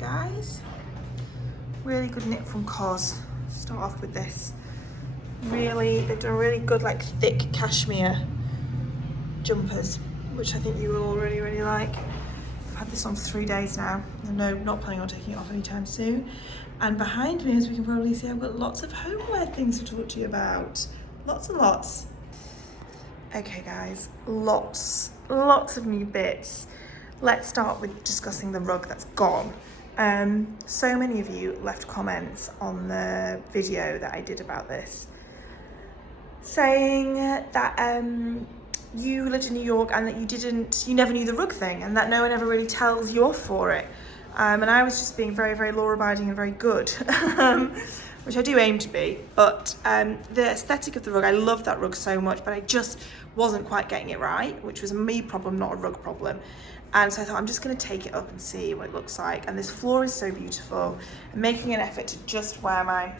Guys, really good knit from Cos. Start off with this. Really, they've done really good like thick cashmere jumpers, which I think you will all really like. I've had this on for 3 days now. No, not planning on taking it off anytime soon. And behind me, as we can probably see, I've got lots of homeware things to talk to you about. Lots and lots. Okay guys, lots of new bits. Let's start with discussing the rug that's gone. So many of you left comments on the video that I did about this, saying that you lived in New York and that you never knew the rug thing, and that no one ever really tells you off for it. And I was just being very law-abiding and very good, which I do aim to be. But the aesthetic of the rug, I love that rug so much, but I just wasn't quite getting it right, which was a me problem, not a rug problem. And so I thought, I'm just going to take it up and see what it looks like. And this floor is so beautiful. I'm making an effort to just wear my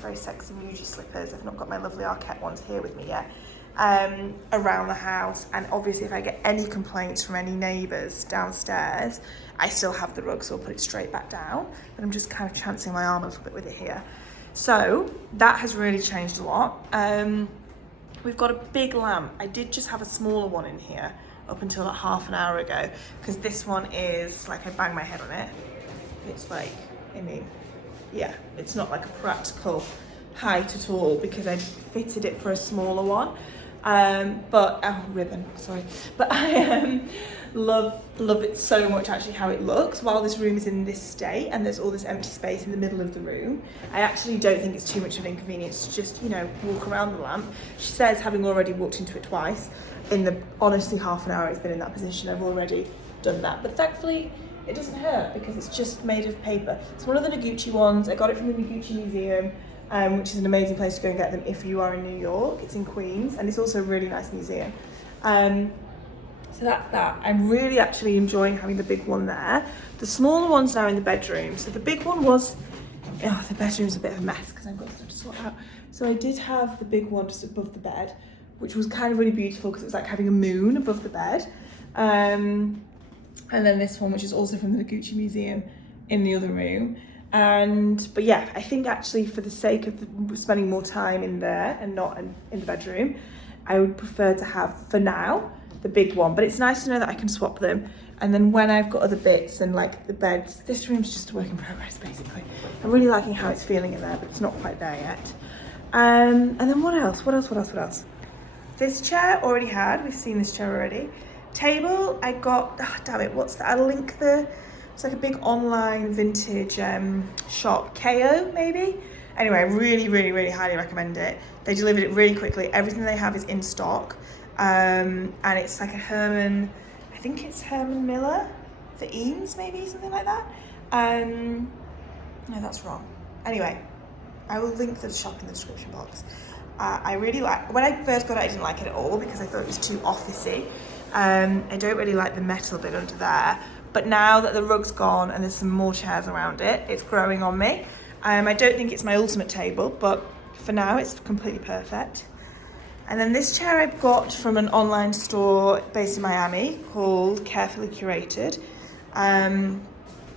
very sexy Muji slippers. I've not got my lovely Arquette ones here with me yet. Around the house. And obviously if I get any complaints from any neighbours downstairs, I still have the rug, so I'll put it straight back down. But I'm just kind of chancing my arm a little bit with it here. So that has really changed a lot. We've got a big lamp. I did just have a smaller one in here up until like half an hour ago, because this one is like, I bang my head on it. It's like, I mean, yeah, it's not like a practical height at all, because I fitted it for a smaller one. Ribbon, sorry. But I love it so much actually how it looks while this room is in this state and there's all this empty space in the middle of the room. I actually don't think it's too much of an inconvenience to just, you know, walk around the lamp. She says, having already walked into it twice, in the honestly half an hour it's been in that position, I've already done that. But thankfully it doesn't hurt because it's just made of paper. It's one of the Noguchi ones. I got it from the Noguchi Museum, which is an amazing place to go and get them if you are in New York. It's in Queens, and it's also a really nice museum. So that's that. I'm really actually enjoying having the big one there. The smaller one's now in the bedroom. So the big one was, the bedroom's a bit of a mess because I've got stuff to sort out. So I did have the big one just above the bed, which was kind of really beautiful because it was like having a moon above the bed. And then this one, which is also from the Noguchi Museum, in the other room. But yeah, I think actually for the sake of spending more time in there and not in the bedroom, I would prefer to have, for now, the big one. But it's nice to know that I can swap them. And then when I've got other bits and like the beds, this room's just a work in progress basically. I'm really liking how it's feeling in there, but it's not quite there yet. And then what else? This chair already had, we've seen this chair already. Table, I got, damn it, what's that? I'll link it's like a big online vintage shop, KO maybe? Anyway, I really highly recommend it. They delivered it really quickly. Everything they have is in stock. And it's like a Herman, I think it's Herman Miller for Eames maybe, something like that. No, that's wrong. Anyway, I will link the shop in the description box. I really like, when I first got it, I didn't like it at all because I thought it was too officey. I don't really like the metal bit under there, but now that the rug's gone and there's some more chairs around it, it's growing on me. I don't think it's my ultimate table, but for now it's completely perfect. And then this chair I've got from an online store based in Miami called Carefully Curated.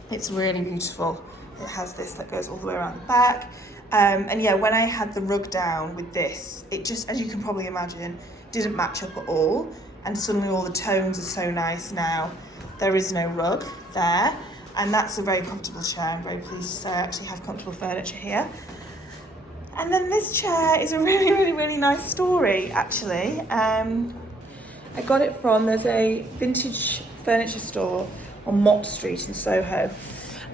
It's really beautiful. It has this that goes all the way around the back. And yeah, when I had the rug down with this, it just, as you can probably imagine, didn't match up at all. and suddenly all the tones are so nice now. There is no rug there, and that's a very comfortable chair. I'm very pleased to say I actually have comfortable furniture here. And then this chair is a really nice story, actually. I got it from, there's a vintage furniture store on Mott Street in Soho.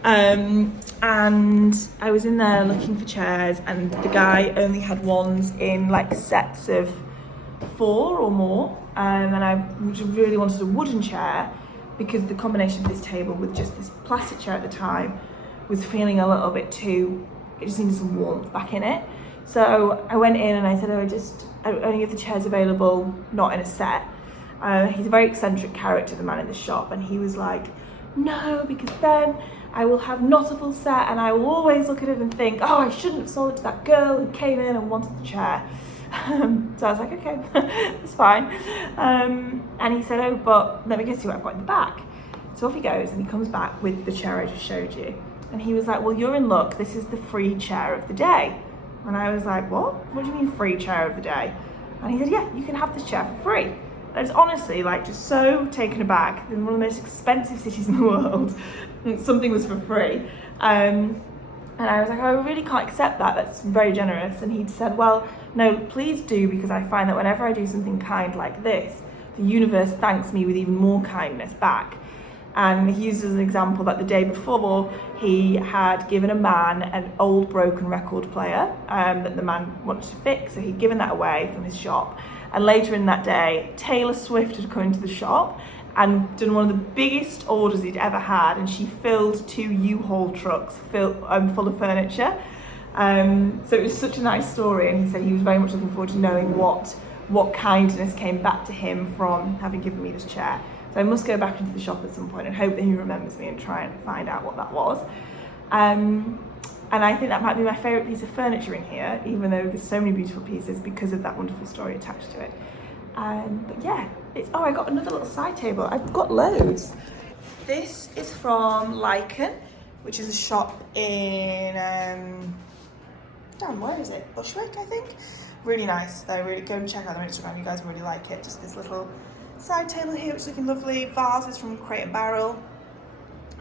And I was in there looking for chairs, and the guy only had ones in like sets of 4 or more. And I really wanted a wooden chair because the combination of this table with just this plastic chair at the time was feeling a little bit too, it just needed some warmth back in it. So I went in and I said, I only have the chairs available, not in a set. He's a very eccentric character, the man in the shop, and he was like, no, because then I will have not a full set and I will always look at it and think, oh, I shouldn't have sold it to that girl who came in and wanted the chair. So I was like, okay, that's fine. And he said, oh, but let me go see what I've got in the back. So off he goes, and he comes back with the chair I just showed you. And he was like, well, you're in luck. This is the free chair of the day. And I was like, what? What do you mean free chair of the day? And he said, yeah, you can have this chair for free. I was honestly like just so taken aback. In one of the most expensive cities in the world, something was for free. And I was like, I really can't accept that. That's very generous. And he'd said, well, no, please do, because I find that whenever I do something kind like this, the universe thanks me with even more kindness back. And he used as an example that the day before he had given a man an old broken record player that the man wanted to fix. So he'd given that away from his shop. And later in that day, Taylor Swift had come into the shop and done one of the biggest orders he'd ever had, and she filled 2 U-Haul trucks full of furniture. So it was such a nice story, and he said he was very much looking forward to knowing what kindness came back to him from having given me this chair. So I must go back into the shop at some point and hope that he remembers me and try and find out what that was. And I think that might be my favourite piece of furniture in here, even though there's so many beautiful pieces because of that wonderful story attached to it. But yeah, I got another little side table. I've got loads. This is from Lycan, which is a shop in, where is it? Bushwick, I think. Really nice. They're really, go and check out their Instagram. You guys really like it. Just this little side table here, which is looking lovely. Vases from Crate and Barrel.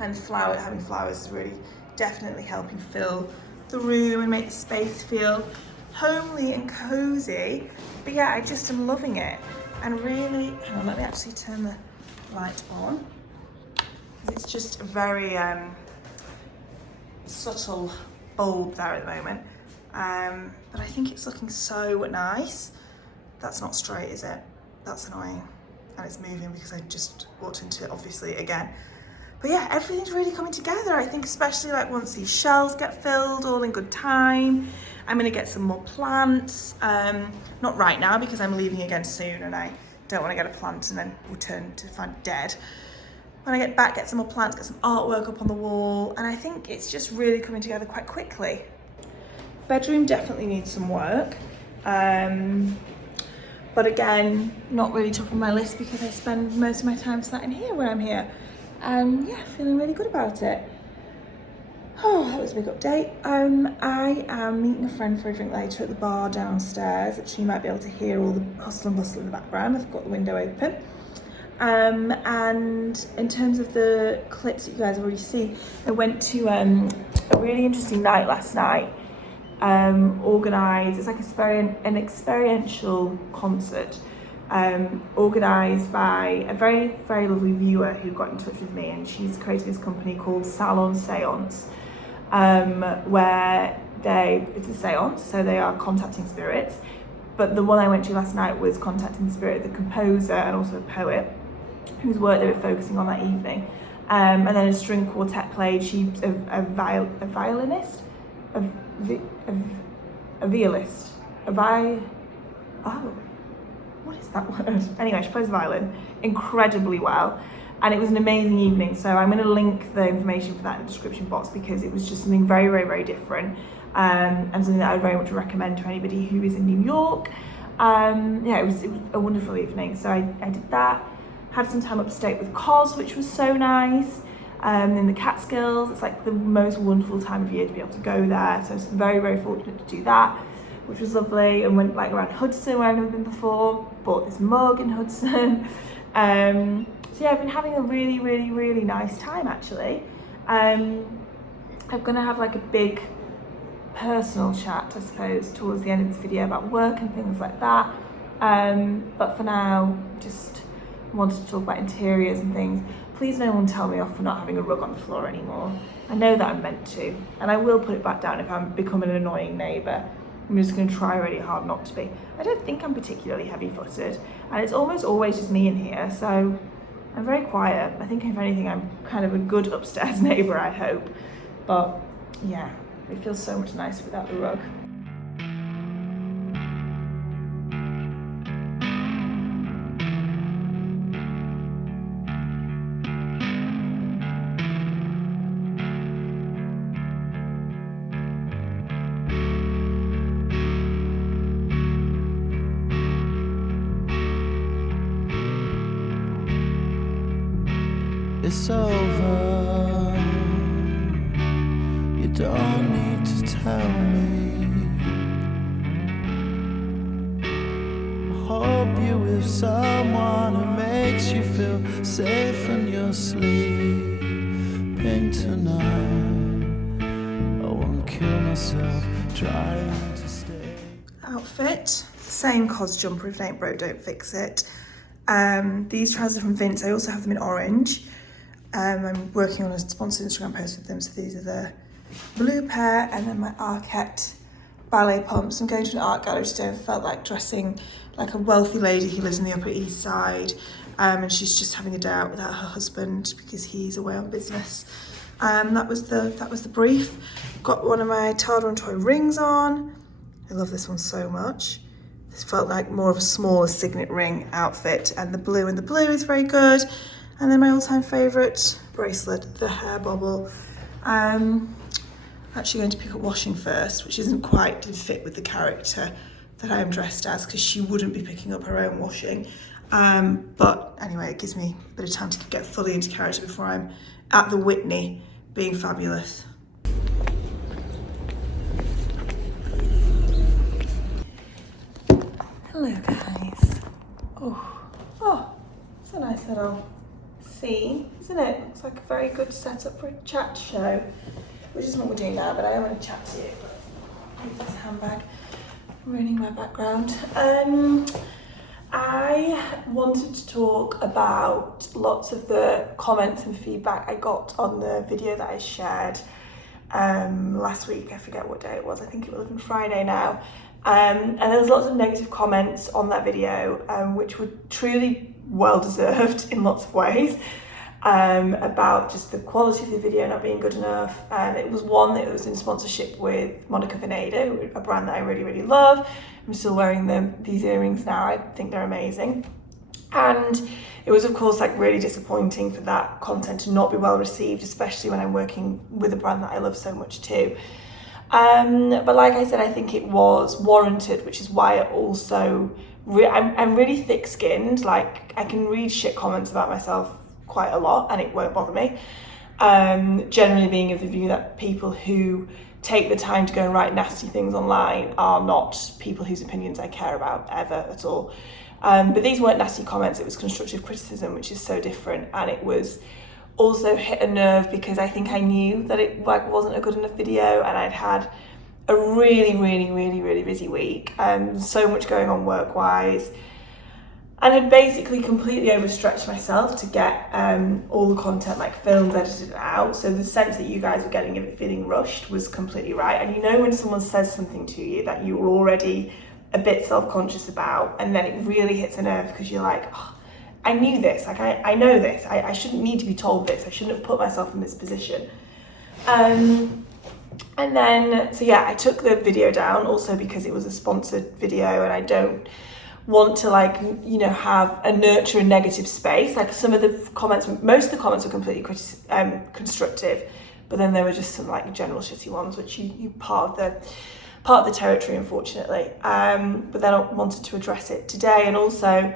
And having flowers is really definitely helping fill the room and make the space feel homely and cozy. But yeah, I just am loving it. And really, hang on, let me actually turn the light on. It's just a very subtle bulb there at the moment. But I think it's looking so nice. That's not straight, is it? That's annoying. And it's moving because I just walked into it, obviously, again. But yeah, everything's really coming together. I think especially like once these shelves get filled all in good time. I'm gonna get some more plants. Not right now because I'm leaving again soon and I don't wanna get a plant and then return to find it dead. When I get back, get some more plants, get some artwork up on the wall. And I think it's just really coming together quite quickly. Bedroom definitely needs some work. But again, not really top of my list because I spend most of my time sat in here when I'm here. Yeah, feeling really good about it. Oh, that was a big update. I am meeting a friend for a drink later at the bar downstairs, which you might be able to hear all the hustle and bustle in the background. I've got the window open. And in terms of the clips that you guys have already seen, I went to a really interesting night last night. Organised, it's like an experiential concert. Organised by a very, very lovely viewer who got in touch with me, and she's created this company called Salon Seance, where it's a seance, so they are contacting spirits, but the one I went to last night was contacting the spirit of the composer and also a poet whose work they were focusing on that evening, and then a string quartet played. She's a violinist, a violist, what is that word? Anyway, she plays violin incredibly well, and it was an amazing evening. So I'm going to link the information for that in the description box because it was just something very, very, very different, and something that I would very much recommend to anybody who is in New York. Yeah, it was a wonderful evening. So I did that. Had some time upstate with Cos, which was so nice. In the Catskills, it's like the most wonderful time of year to be able to go there. So I was very, very fortunate to do that. which was lovely, and went like around Hudson where I've never been before, bought this mug in Hudson. So yeah, I've been having a really nice time actually. I'm gonna have like a big personal chat, I suppose, towards the end of this video about work and things like that. But for now, just wanted to talk about interiors and things. Please no one tell me off for not having a rug on the floor anymore. I know that I'm meant to, and I will put it back down if I'm becoming an annoying neighbour. I'm just going to try really hard not to be. I don't think I'm particularly heavy-footed, and it's almost always just me in here, so I'm very quiet. I think if anything, I'm kind of a good upstairs neighbour, I hope. But yeah, it feels so much nicer without the rug. It's over, you don't need to tell me. I hope you're with someone who makes you feel safe in your sleeping tonight. I won't kill myself trying to stay. Outfit, same cos jumper, if it ain't broke, don't fix it. These trousers are from Vince. I also have them in orange. I'm working on a sponsored Instagram post with them, so these are the blue pair, and then my Arquette ballet pumps. I'm going to an art gallery today. I felt like dressing like a wealthy lady who lives in the Upper East Side, and she's just having a day out without her husband because he's away on business. That was the brief. Got one of my Tardon toy rings on. I love this one so much. This felt like more of a smaller signet ring outfit, and the blue is very good. And then my all-time favourite bracelet, the hair bobble. Actually going to pick up washing first, which isn't quite to fit with the character that I am dressed as, because she wouldn't be picking up her own washing. But anyway, it gives me a bit of time to get fully into character before I'm at the Whitney being fabulous. Hello guys. Oh, it's a nice little scene, isn't it? Looks like a very good setup for a chat show, which isn't what we're doing now, but I am going to chat to you. Leave this handbag ruining my background. I wanted to talk about lots of the comments and feedback I got on the video that I shared last week. I forget what day it was. I think it would have been Friday now. And there was lots of negative comments on that video, which were truly well deserved in lots of ways, about just the quality of the video not being good enough. It was one that was in sponsorship with Monica Venado, a brand that I really love. I'm still wearing these earrings now. I think they're amazing. And it was of course like really disappointing for that content to not be well received, especially when I'm working with a brand that I love so much too. But like I said, I think it was warranted, which is why it also, I'm really thick-skinned. Like I can read shit comments about myself quite a lot and it won't bother me. Generally being of the view that people who take the time to go and write nasty things online are not people whose opinions I care about ever at all. But these weren't nasty comments, it was constructive criticism, which is so different. And it was also hit a nerve because I think I knew that it wasn't a good enough video, and I'd had a really busy week, so much going on work-wise, and had basically completely overstretched myself to get all the content like filmed, edited out. So the sense that you guys were getting of it feeling rushed was completely right. And you know when someone says something to you that you were already a bit self-conscious about, and then it really hits a nerve because you're like, oh, I knew this, like I know this, I shouldn't need to be told this, I shouldn't have put myself in this position. And then, so yeah, I took the video down also because it was a sponsored video and I don't want to have a nurture a negative space. Like some of the comments, most of the comments were completely constructive, but then there were just some like general shitty ones, which you part of the territory, unfortunately. But then I wanted to address it today and also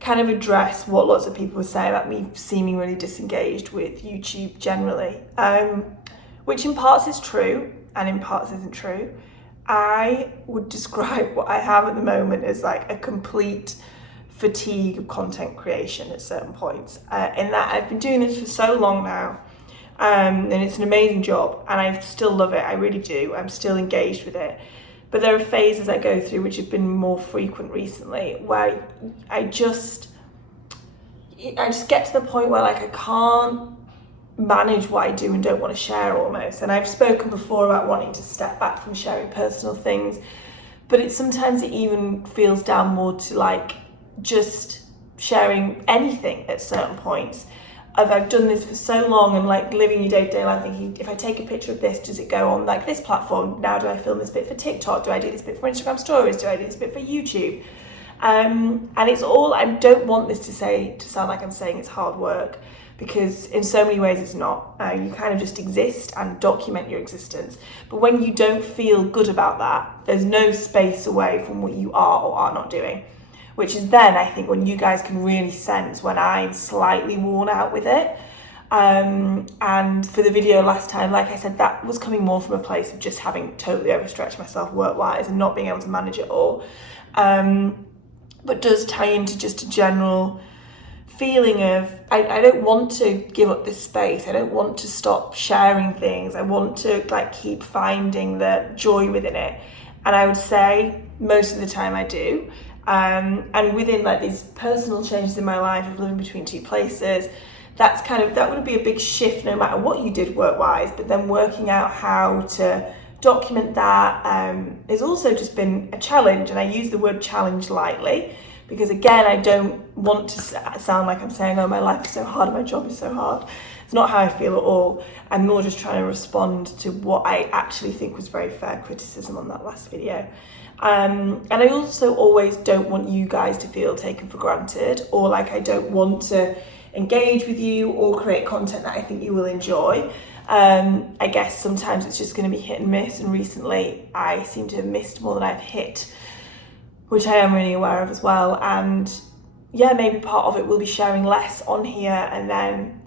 kind of address what lots of people were saying about me seeming really disengaged with YouTube generally, which in parts is true and in parts isn't true. I would describe what I have at the moment as like a complete fatigue of content creation at certain points, in that I've been doing this for so long now, and it's an amazing job and I still love it, I really do, I'm still engaged with it, but there are phases I go through which have been more frequent recently where I just get to the point where like I can't manage what I do and don't want to share almost. And I've spoken before about wanting to step back from sharing personal things, but sometimes it even feels down more to like just sharing anything at certain points. I've done this for so long and like living your day-to-day life thinking, if I take a picture of this, does it go on like this platform? Now do I film this bit for TikTok? Do I do this bit for Instagram stories? Do I do this bit for YouTube? And it's all, I don't want this to sound like I'm saying it's hard work, because in so many ways it's not. You kind of just exist and document your existence. But when you don't feel good about that, there's no space away from what you are or are not doing, which is then I think when you guys can really sense when I'm slightly worn out with it. And for the video last time, like I said, that was coming more from a place of just having totally overstretched myself work-wise and not being able to manage it all. But does tie into just a general feeling of I don't want to give up this space. I don't want to stop sharing things. I want to like keep finding the joy within it. And I would say most of the time I do. And within like these personal changes in my life of living between two places, that would be a big shift no matter what you did work-wise, but then working out how to document that has also just been a challenge. And I use the word challenge lightly because again, I don't want to sound like I'm saying, oh, my life is so hard and my job is so hard. It's not how I feel at all. I'm more just trying to respond to what I actually think was very fair criticism on that last video. And I also always don't want you guys to feel taken for granted, or like I don't want to engage with you or create content that I think you will enjoy. I guess sometimes it's just going to be hit and miss, and recently I seem to have missed more than I've hit, which I am really aware of as well. And yeah, maybe part of it will be sharing less on here, and then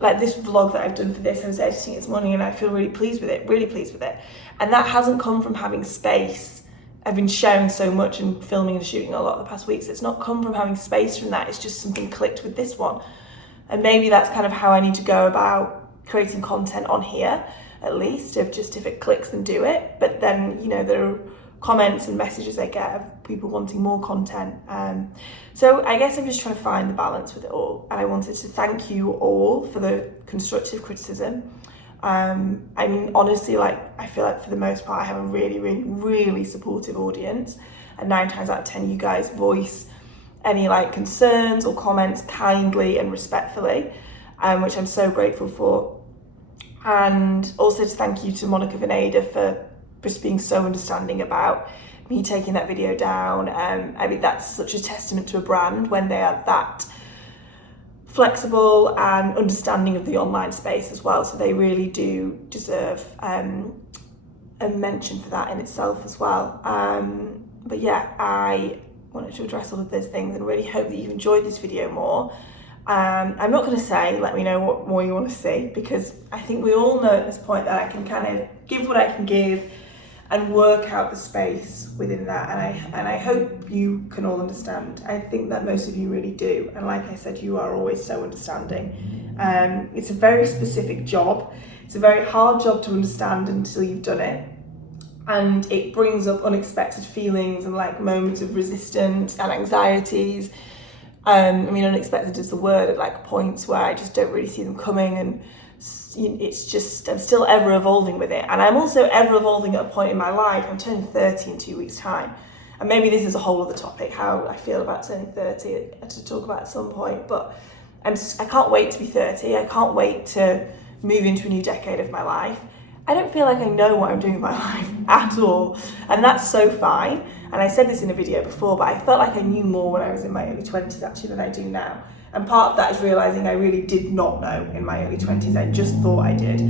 like this vlog that I've done for this, I was editing it this morning and I feel really pleased with it. And that hasn't come from having space. I've been sharing so much and filming and shooting a lot the past weeks. It's not come from having space from that. It's just something clicked with this one. And maybe that's kind of how I need to go about creating content on here, at least, of just if it clicks, then do it. But then, you know, there are comments and messages I get of people wanting more content. So I guess I'm just trying to find the balance with it all. And I wanted to thank you all for the constructive criticism. I mean, honestly, like, I feel like for the most part, I have a really, really, really supportive audience. And 9 times out of 10, you guys voice any like concerns or comments kindly and respectfully, which I'm so grateful for. And also to thank you to Monica and Ada for just being so understanding about me taking that video down. I mean, that's such a testament to a brand when they are that flexible and understanding of the online space as well. So they really do deserve a mention for that in itself as well. But yeah, I wanted to address all of those things and really hope that you've enjoyed this video more. I'm not going to say, let me know what more you want to see, because I think we all know at this point that I can kind of give what I can give and work out the space within that. And I hope you can all understand. I think that most of you really do. And like I said, you are always so understanding. It's a very specific job. It's a very hard job to understand until you've done it. And it brings up unexpected feelings and like moments of resistance and anxieties. I mean, unexpected is the word, at like points where I just don't really see them coming, and it's just, I'm still ever evolving with it. And I'm also ever evolving at a point in my life. I'm turning 30 in 2 weeks' time. And maybe this is a whole other topic, how I feel about turning 30 to talk about at some point, but I can't wait to be 30. I can't wait to move into a new decade of my life. I don't feel like I know what I'm doing in my life at all, and that's so fine. And I said this in a video before, but I felt like I knew more when I was in my early 20s actually than I do now. And part of that is realising I really did not know in my early 20s, I just thought I did.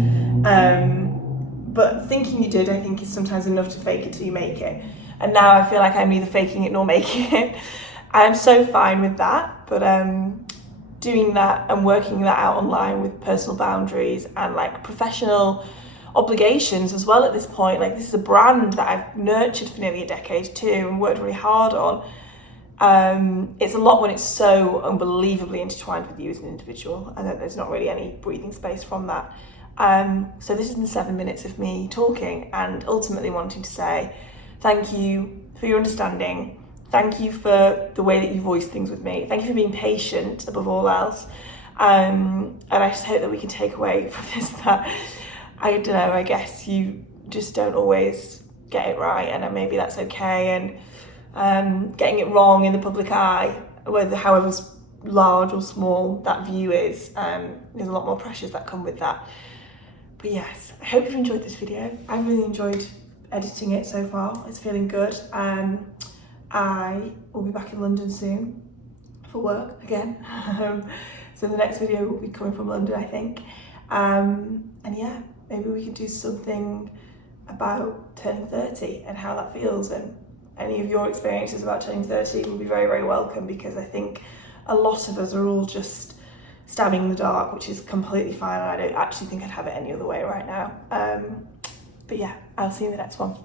But thinking you did, I think, is sometimes enough to fake it till you make it. And now I feel like I'm neither faking it nor making it. I'm so fine with that, but doing that and working that out online with personal boundaries and like professional obligations as well at this point. Like, this is a brand that I've nurtured for nearly a decade too and worked really hard on. It's a lot when it's so unbelievably intertwined with you as an individual, and that there's not really any breathing space from that. So this has been 7 minutes of me talking and ultimately wanting to say thank you for your understanding. Thank you for the way that you voice things with me. Thank you for being patient above all else. And I just hope that we can take away from this that, I don't know, I guess you just don't always get it right, and maybe that's okay. And getting it wrong in the public eye, whether however large or small that view is, there's a lot more pressures that come with that. But yes, I hope you've enjoyed this video. I really enjoyed editing it so far. It's feeling good. I will be back in London soon for work again. So the next video will be coming from London, I think. And yeah, maybe we can do something about turning 30 and how that feels, and any of your experiences about turning 30 will be very, very welcome, because I think a lot of us are all just stabbing in the dark, which is completely fine, and I don't actually think I'd have it any other way right now. But yeah, I'll see you in the next one.